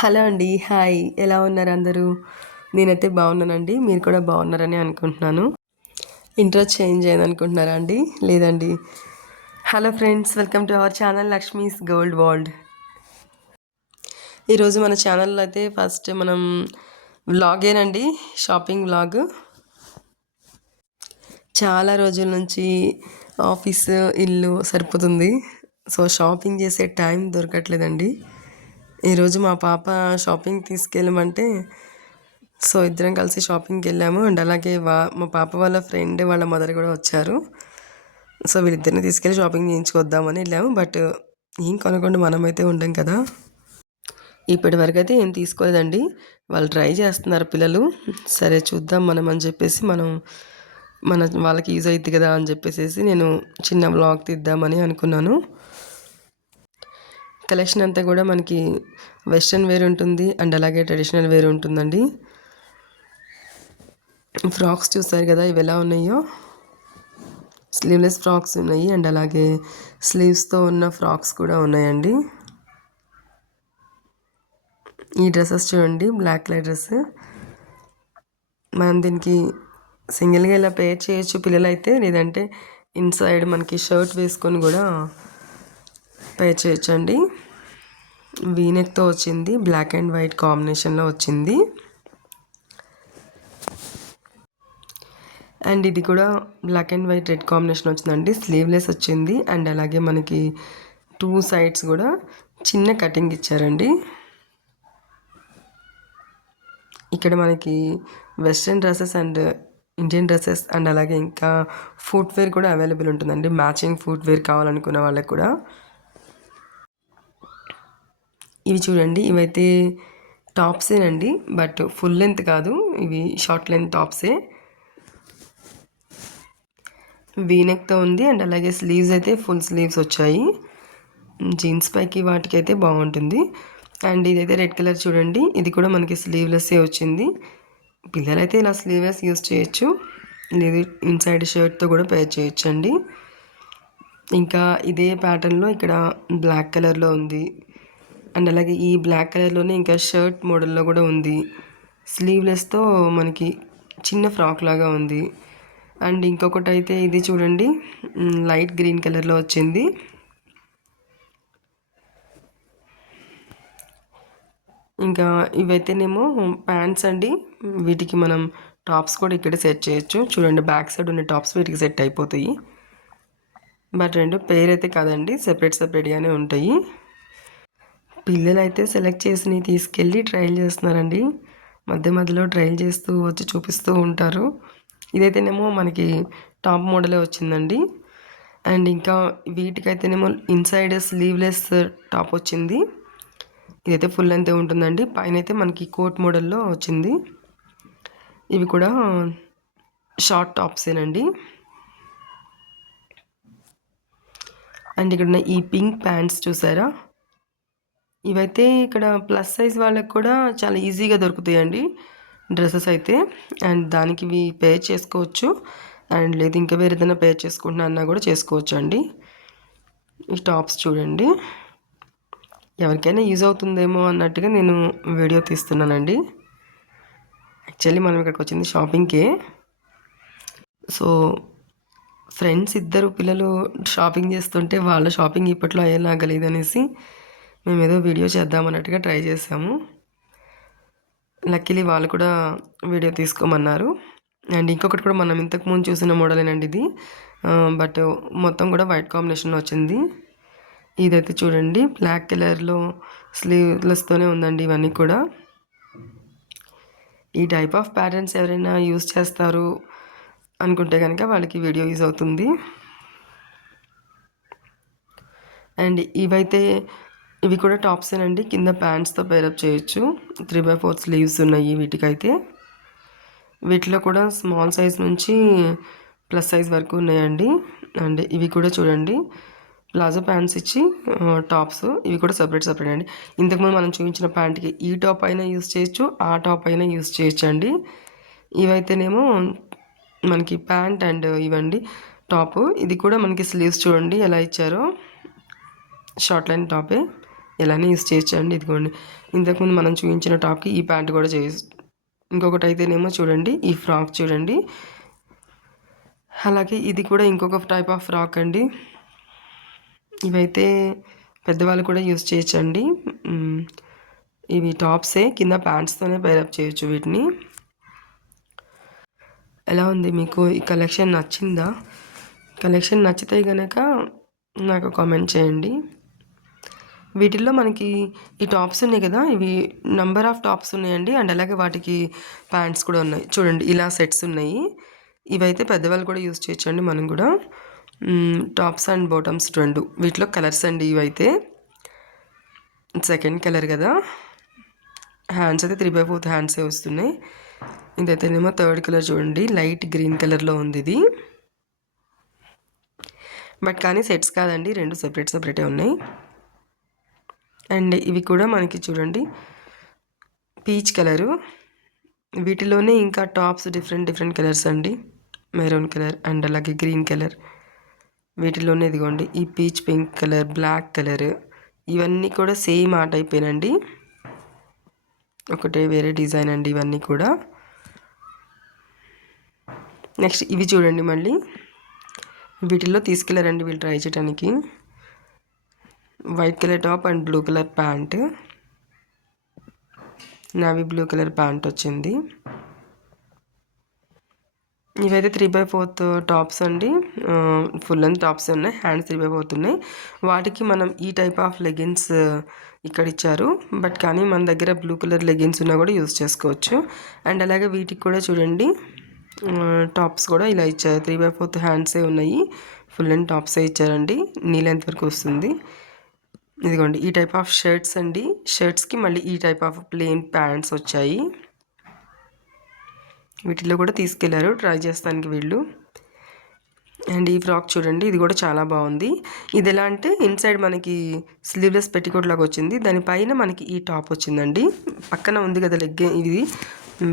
Hello అండి. Hi. ఎలా ఉన్నారు అందరూ? నేనైతే బాగున్నానండి. మీరు కూడా బాగున్నారని అనుకుంటున్నాను. ఇంట్రో చేంజ్ అయ్యిందనుకుంటున్నారా అండి? లేదండి. Hello friends, welcome to our channel Lakshmi's gold world. ఈరోజు మన ఛానల్లో అయితే ఫస్ట్ మనం వ్లాగేనండి, షాపింగ్ వ్లాగ్. చాలా రోజుల నుంచి ఆఫీస్, ఇల్లు సరిపోతుంది. సో షాపింగ్ చేసే టైం దొరకట్లేదండి. ఈరోజు మా పాప షాపింగ్ తీసుకెళ్ళమంటే సో ఇద్దరం కలిసి షాపింగ్కి వెళ్ళాము. అండ్ అలాగే మా పాప వాళ్ళ ఫ్రెండ్ వాళ్ళ మదర్ కూడా వచ్చారు. సో వీళ్ళిద్దరిని తీసుకెళ్ళి షాపింగ్ చేయించుకొద్దామని వెళ్ళాము. బట్ ఏం కొనకుండా మనమైతే ఉండం కదా. ఇప్పటి వరకు అయితే ఏం తీసుకోలేదండి. వాళ్ళు ట్రై చేస్తున్నారు పిల్లలు. సరే చూద్దాం మనం అని చెప్పేసి వాళ్ళకి యూజ్ అవుతుంది కదా అని చెప్పేసి నేను చిన్న వ్లాగ్ తీద్దామని అనుకున్నాను. కలెక్షన్ అంతా కూడా మనకి వెస్ట్రన్ వేర్ ఉంటుంది అండ్ అలాగే ట్రెడిషనల్ వేర్ ఉంటుందండి. ఫ్రాక్స్ చూసారు కదా ఇవి ఎలా ఉన్నాయో. స్లీవ్లెస్ ఫ్రాక్స్ ఉన్నాయి అండ్ అలాగే స్లీవ్స్తో ఉన్న ఫ్రాక్స్ కూడా ఉన్నాయండి. ఈ డ్రెస్సెస్ చూడండి, బ్లాక్ కలర్ డ్రెస్. మనం దీనికి సింగిల్గా ఇలా పేర్ చేయొచ్చు పిల్లలైతే, లేదంటే ఇన్సైడ్ మనకి షర్ట్ వేసుకొని కూడా పేర్ చేయొచ్చండి. వీనెక్తో వచ్చింది, బ్లాక్ అండ్ వైట్ కాంబినేషన్లో వచ్చింది. అండ్ ఇది కూడా black and white red combination వచ్చిందండి. స్లీవ్లెస్ వచ్చింది అండ్ అలాగే మనకి 2 సైడ్స్ కూడా చిన్న కటింగ్ ఇచ్చారండి. ఇక్కడ మనకి western dresses and Indian dresses and అలాగే ఇంకా ఫుట్వేర్ కూడా అవైలబుల్ ఉంటుందండి. మ్యాచింగ్ ఫుట్వేర్ కావాలనుకున్న వాళ్ళకి కూడా. ఇవి చూడండి, ఇవైతే టాప్సేనండి, బట్ ఫుల్ లెంత్ కాదు, ఇవి షార్ట్ లెంత్ టాప్సే. వీనెక్తో ఉంది అండ్ అలాగే స్లీవ్స్ అయితే ఫుల్ స్లీవ్స్ వచ్చాయి. జీన్స్ పైకి వాటికి అయితే బాగుంటుంది. అండ్ ఇదైతే రెడ్ కలర్ చూడండి, ఇది కూడా మనకి స్లీవ్లెస్సే వచ్చింది. పిల్లలైతే ఇలా స్లీవ్లెస్ యూస్ చేయొచ్చు, లేదు ఇన్సైడ్ షర్ట్తో కూడా పేర్ చేయొచ్చు అండి. ఇంకా ఇదే ప్యాటర్న్లో ఇక్కడ బ్లాక్ కలర్లో ఉంది అండ్ అలాగే ఈ బ్లాక్ కలర్లోనే ఇంకా షర్ట్ మోడల్లో కూడా ఉంది. స్లీవ్లెస్తో మనకి చిన్న ఫ్రాక్ లాగా ఉంది. అండ్ ఇంకొకటి అయితే ఇది చూడండి, లైట్ గ్రీన్ కలర్లో వచ్చింది. ఇంకా ఇవైతేనేమో ప్యాంట్స్ అండి. వీటికి మనం టాప్స్ కూడా ఇక్కడ సెట్ చేయొచ్చు. చూడండి, బ్యాక్ సైడ్ ఉన్న టాప్స్ వీటికి సెట్ అయిపోతాయి. బట్ రెండు పేర్ అయితే కాదండి, సెపరేట్గానే ఉంటాయి. పిల్లలైతే సెలెక్ట్ చేసి తీసుకెళ్ళి ట్రయల్ చేస్తున్నారండి. మధ్యలో ట్రయల్ చేస్తూ వచ్చి చూపిస్తూ ఉంటారు. ఇదైతేనేమో మనకి టాప్ మోడలే వచ్చిందండి. అండ్ ఇంకా వీటికైతేనేమో ఇన్సైడ్ స్లీవ్లెస్ టాప్ వచ్చింది. ఇదైతే ఫుల్ లెంత్ ఉంటుందండి. పైన అయితే మనకి కోట్ మోడల్లో వచ్చింది. ఇవి కూడా షార్ట్ టాప్సేనండి. అండ్ ఇక్కడ ఉన్న ఈ పింక్ ప్యాంట్స్ చూసారా, ఇవైతే ఇక్కడ ప్లస్ సైజ్ వాళ్ళకి కూడా చాలా ఈజీగా దొరుకుతాయండి డ్రెస్సెస్ అయితే. అండ్ దానికి ఇవి పేర్ చేసుకోవచ్చు అండ్ లేదు ఇంకా వేరే ఏదైనా పేర్ చేసుకుంటున్నా అన్నా కూడా చేసుకోవచ్చు అండి. ఈ టాప్స్ చూడండి, ఎవరికైనా యూజ్ అవుతుందేమో అన్నట్టుగా నేను వీడియో తీస్తున్నానండి. యాక్చువల్లీ మనం ఇక్కడికి వచ్చింది షాపింగ్కే. సో ఫ్రెండ్స్ ఇద్దరు పిల్లలు షాపింగ్ చేస్తుంటే వాళ్ళ షాపింగ్ ఇప్పట్లో అయ్యేలాగా లేదనేసి మేము ఏదో వీడియో చేద్దామన్నట్టుగా ట్రై చేసాము. లక్కీలీ వాళ్ళు కూడా వీడియో తీసుకోమన్నారు. అండ్ ఇంకొకటి కూడా మనం ఇంతకుముందు చూసిన మోడలేనండి ఇది, బట్ మొత్తం కూడా వైట్ కాంబినేషన్లో వచ్చింది. ఇదైతే చూడండి, బ్లాక్ కలర్లో స్లీవ్లెస్తోనే ఉందండి. ఇవన్నీ కూడా ఈ టైప్ ఆఫ్ ప్యాటర్న్స్ ఎవరైనా యూస్ చేస్తారు అనుకుంటే కనుక వాళ్ళకి వీడియో యూజ్ అవుతుంది. అండ్ ఇవి కూడా టాప్సేనండి, కింద ప్యాంట్స్తో పేరప్ చేయొచ్చు. 3/4 స్లీవ్స్ ఉన్నాయి వీటికైతే. వీటిలో కూడా స్మాల్ సైజ్ నుంచి ప్లస్ సైజ్ వరకు ఉన్నాయండి. అండ్ ఇవి కూడా చూడండి, ప్లాజో ప్యాంట్స్ ఇచ్చి టాప్స్, ఇవి కూడా సపరేట్ అండి. ఇంతకుముందు మనం చూపించిన ప్యాంట్కి ఈ టాప్ అయినా యూస్ చేయొచ్చు, ఆ టాప్ అయినా యూస్ చేయొచ్చు అండి. ఇవైతేనేమో మనకి ప్యాంట్ అండ్ ఇవండి టాప్. ఇది కూడా మనకి స్లీవ్స్ చూడండి ఎలా ఇచ్చారో, షార్ట్ లైన్ టాపే. ఎలానే యూస్ చేయొచ్చు అండి. ఇదిగోండి ఇంతకుముందు మనం చూపించిన టాప్కి ఈ ప్యాంట్ కూడా ఇంకొకటి అయితేనేమో చూడండి ఈ ఫ్రాక్ చూడండి. అలాగే ఇది కూడా ఇంకొక టైప్ ఆఫ్ ఫ్రాక్ అండి. ఇవైతే పెద్దవాళ్ళు కూడా యూస్ చేయొచ్చండి. ఇవి టాప్సే, కింద ప్యాంట్స్తోనే పేరప్ చేయొచ్చు వీటిని. ఎలా ఉంది మీకు ఈ కలెక్షన్ నచ్చిందా? కలెక్షన్ నచ్చితే కనుక నాకు కామెంట్ చేయండి. వీటిల్లో మనకి ఈ టాప్స్ ఉన్నాయి కదా, ఇవి నంబర్ ఆఫ్ టాప్స్ ఉన్నాయండి. అండ్ అలాగే వాటికి ప్యాంట్స్ కూడా ఉన్నాయి చూడండి. ఇలా సెట్స్ ఉన్నాయి. ఇవైతే పెద్దవాళ్ళు కూడా యూస్ చేయొచ్చండి. మనం కూడా టాప్స్ అండ్ బాటమ్స్ 2 వీటిలో కలర్స్ అండి. ఇవైతే సెకండ్ కలర్ కదా. హ్యాండ్స్ అయితే 3/4 హ్యాండ్సే వస్తున్నాయి. ఇదైతేనేమో థర్డ్ కలర్ చూడండి, లైట్ గ్రీన్ కలర్లో ఉంది ఇది. బట్ కానీ సెట్స్ కాదండి, 2 సెపరేటే ఉన్నాయి. అండ్ ఇవి కూడా మనకి చూడండి పీచ్ కలరు. వీటిలోనే ఇంకా టాప్స్ డిఫరెంట్ కలర్స్ అండి. మెరూన్ కలర్ అండ్ అలాగే గ్రీన్ కలర్. వీటిలోనే ఇదిగోండి ఈ peach pink colour, black colour, ఇవన్నీ కూడా సేమ్ ఆ టైపేనండి. ఒకటే వేరే డిజైన్ అండి ఇవన్నీ కూడా. నెక్స్ట్ ఇవి చూడండి మళ్ళీ వీటిల్లో తీసుకెళ్ళారండి వీళ్ళు ట్రై చేయడానికి. White colour top and blue colour pant, navy blue colour pant వచ్చింది. ఇవైతే 3/4 టాప్స్ అండి. ఫుల్ లెంత్ టాప్స్ ఉన్నాయి. హ్యాండ్స్ 3/4 ఉన్నాయి. వాటికి మనం ఈ టైప్ ఆఫ్ లెగిన్స్ ఇక్కడ ఇచ్చారు. బట్ కానీ మన దగ్గర బ్లూ కలర్ లెగిన్స్ ఉన్నా కూడా యూస్ చేసుకోవచ్చు. అండ్ అలాగే వీటికి కూడా చూడండి టాప్స్ కూడా ఇలా ఇచ్చారు. 3/4 హ్యాండ్సే ఉన్నాయి. ఫుల్ లెంత్ టాప్సే ఇచ్చారండి. నీ లెంత్ వరకు వస్తుంది. ఇదిగోండి ఈ టైప్ ఆఫ్ షర్ట్స్ అండి. షర్ట్స్కి మళ్ళీ ఈ టైప్ ఆఫ్ ప్లెయిన్ ప్యాంట్స్ వచ్చాయి. వీటిలో కూడా తీసుకెళ్లారు ట్రై చేస్తానికి వీళ్ళు. అండ్ ఈ ఫ్రాక్ చూడండి, ఇది కూడా చాలా బాగుంది. ఇది ఎలా అంటే ఇన్సైడ్ మనకి స్లీవ్లెస్ పెట్టికోట్ లాగా వచ్చింది. దానిపైన మనకి ఈ టాప్ వచ్చిందండి. పక్కన ఉంది కదా లెగ్, ఇది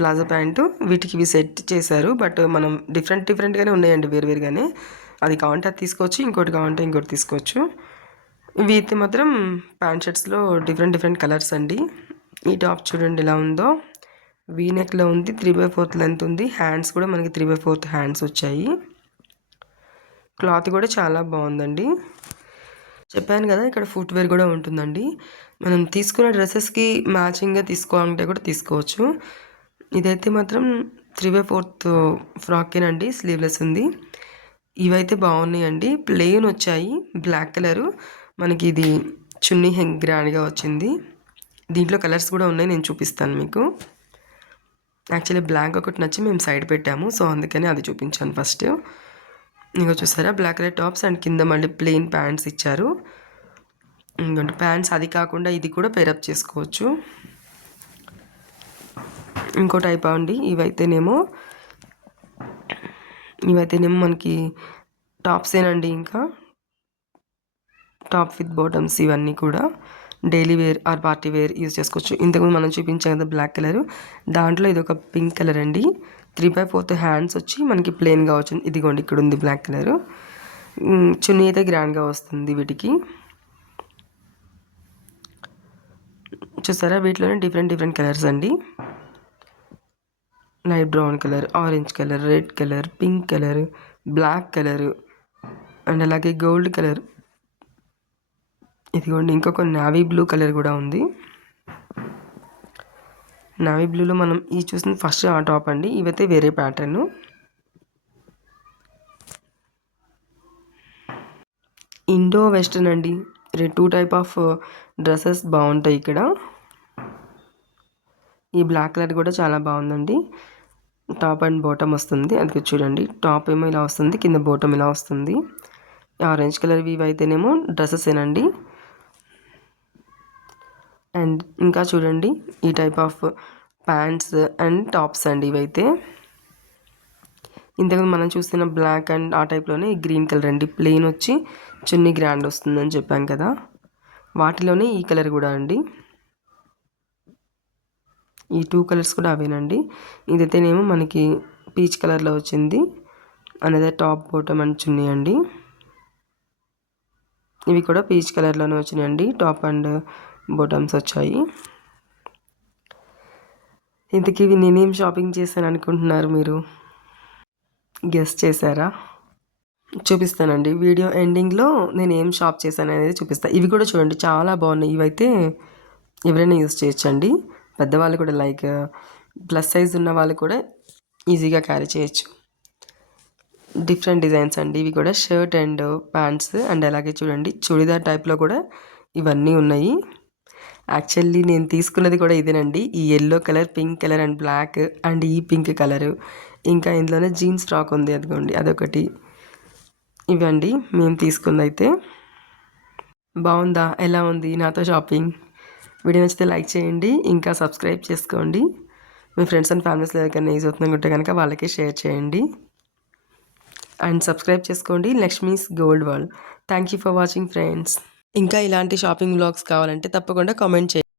ప్లాజో ప్యాంటు. వీటికి ఇవి సెట్ చేశారు. బట్ మనం డిఫరెంట్గానే ఉన్నాయండి, వేరుగానే. అది కావాలంటే అది తీసుకోవచ్చు, ఇంకోటి కావాలంటే ఇంకోటి తీసుకోవచ్చు. ఇవి అయితే మాత్రం ప్యాంట్ షర్ట్స్లో డిఫరెంట్ కలర్స్ అండి. ఈ టాప్ చూడండి ఎలా ఉందో. వీనెక్లో ఉంది, 3/4 లెంత్ ఉంది. హ్యాండ్స్ కూడా మనకి 3/4 హ్యాండ్స్ వచ్చాయి. క్లాత్ కూడా చాలా బాగుందండి. చెప్పాను కదా ఇక్కడ ఫుట్వేర్ కూడా ఉంటుందండి. మనం తీసుకున్న డ్రెస్సెస్కి మ్యాచింగ్గా తీసుకోవాలంటే కూడా తీసుకోవచ్చు. ఇదైతే మాత్రం 3/4 ఫ్రాకేనండి, స్లీవ్లెస్ ఉంది. ఇవైతే బాగున్నాయండి, ప్లెయిన్ వచ్చాయి. బ్లాక్ కలరు మనకి ఇది చున్నీ గ్రాండ్గా వచ్చింది. దీంట్లో కలర్స్ కూడా ఉన్నాయి, నేను చూపిస్తాను మీకు. యాక్చువల్లీ బ్లాక్ ఒకటి నచ్చి మేము సైడ్ పెట్టాము, సో అందుకని అది చూపించాను ఫస్ట్. ఇంకా చూసారా బ్లాక్ కలర్ టాప్స్ అండ్ కింద మళ్ళీ ప్లెయిన్ ప్యాంట్స్ ఇచ్చారు. ఇంకోటి ప్యాంట్స్ అది కాకుండా ఇది కూడా పేరప్ చేసుకోవచ్చు. ఇంకో టైప్ అండి. ఇవైతేనేమో మనకి టాప్సేనండి. ఇంకా టాప్ విత్ బాటమ్స్ ఇవన్నీ కూడా daily wear or party wear use చేసుకోవచ్చు. ఇంతకుముందు మనం చూపించాం కదా బ్లాక్ కలర్, దాంట్లో ఇది ఒక పింక్ కలర్ అండి. 3/4 హ్యాండ్స్ వచ్చి మనకి ప్లెయిన్గా వచ్చింది. ఇదిగోండి ఇక్కడ ఉంది బ్లాక్ కలరు. చున్నీ అయితే గ్రాండ్గా వస్తుంది వీటికి. చూసారా వీటిలోనే డిఫరెంట్ కలర్స్ అండి. Light brown colour, orange colour, red colour, pink colour, black colour and అలాగే గోల్డ్ కలర్. ఇదిగోండి ఇంకొక నావీ బ్లూ కలర్ కూడా ఉంది. నావీ బ్లూలో మనం ఈ చూసిన ఫస్ట్ ఆ టాప్ అండి. ఇవైతే వేరే ప్యాటర్న్. ఇండో వెస్టర్న్ అండి. 2 టైప్ ఆఫ్ డ్రెస్సెస్ బాగుంటాయి ఇక్కడ. ఈ బ్లాక్ కలర్ కూడా చాలా బాగుందండి. టాప్ అండ్ బాటమ్ వస్తుంది. అది చూడండి, టాప్ ఏమో ఇలా వస్తుంది, కింద బాటమ్ ఇలా వస్తుంది. ఆరెంజ్ కలర్ ఇవి అయితేనేమో డ్రెస్సెస్ ఏనండి. అండ్ ఇంకా చూడండి ఈ type of pants and tops అండి. ఇవైతే ఇంతకుముందు మనం చూస్తున్న బ్లాక్ అండ్ ఆ టైప్లోనే ఈ గ్రీన్ కలర్ అండి. ప్లెయిన్ వచ్చి చున్నీ గ్రాండ్ వస్తుందని చెప్పాం కదా, వాటిలోనే ఈ కలర్ కూడా అండి. ఈ 2 కలర్స్ కూడా అవేనండి. ఇదైతేనేమో మనకి పీచ్ కలర్లో వచ్చింది. అనేది టాప్ బాటమ్ అండ్ చున్నీ అండి. ఇవి కూడా పీచ్ కలర్లోనే వచ్చినాయండి, టాప్ అండ్ బొటమ్స్ వచ్చాయి. ఇంతకీ నేనేం షాపింగ్ చేశాను అనుకుంటున్నారు మీరు? గెస్ చేశారా? చూపిస్తానండి. వీడియో ఎండింగ్‌లో నేను ఏం షాప్ చేశాను అనేది చూపిస్తాను. ఇవి కూడా చూడండి చాలా బాగున్నాయి. ఇవైతే ఎవరైనా యూజ్ చేయొచ్చండి. పెద్దవాళ్ళు కూడా లైక్ ప్లస్ సైజ్ ఉన్న వాళ్ళు కూడా ఈజీగా క్యారీ చేయొచ్చు. డిఫరెంట్ డిజైన్స్ అండి. ఇవి కూడా షర్ట్ అండ్ ప్యాంట్స్ అండ్ అలాగే చూడండి చుడిదార్ టైప్లో కూడా ఇవన్నీ ఉన్నాయి. యాక్చువల్లీ నేను తీసుకున్నది కూడా ఇదేనండి. ఈ yellow colour, pink colour and black and ఈ పింక్ కలరు. ఇంకా ఇందులోనే జీన్స్ ఫ్రాక్ ఉంది, అదిగోండి అదొకటి. ఇవండి మేము తీసుకుందైతే. బాగుందా? ఎలా ఉంది నాతో షాపింగ్? వీడియో నచ్చితే లైక్ చేయండి, ఇంకా సబ్స్క్రైబ్ చేసుకోండి. మీ ఫ్రెండ్స్ అండ్ ఫ్యామిలీస్లో ఎవరికైనా యూజ్ అవుతుందంటే కనుక వాళ్ళకి షేర్ చేయండి అండ్ సబ్స్క్రైబ్ చేసుకోండి Lakshmi's gold world. Thank you for watching friends. ఇంకా ఇలాంటి షాపింగ్ వ్లాగ్స్ కావాలంటే తప్పకుండా కామెంట్ చేయండి.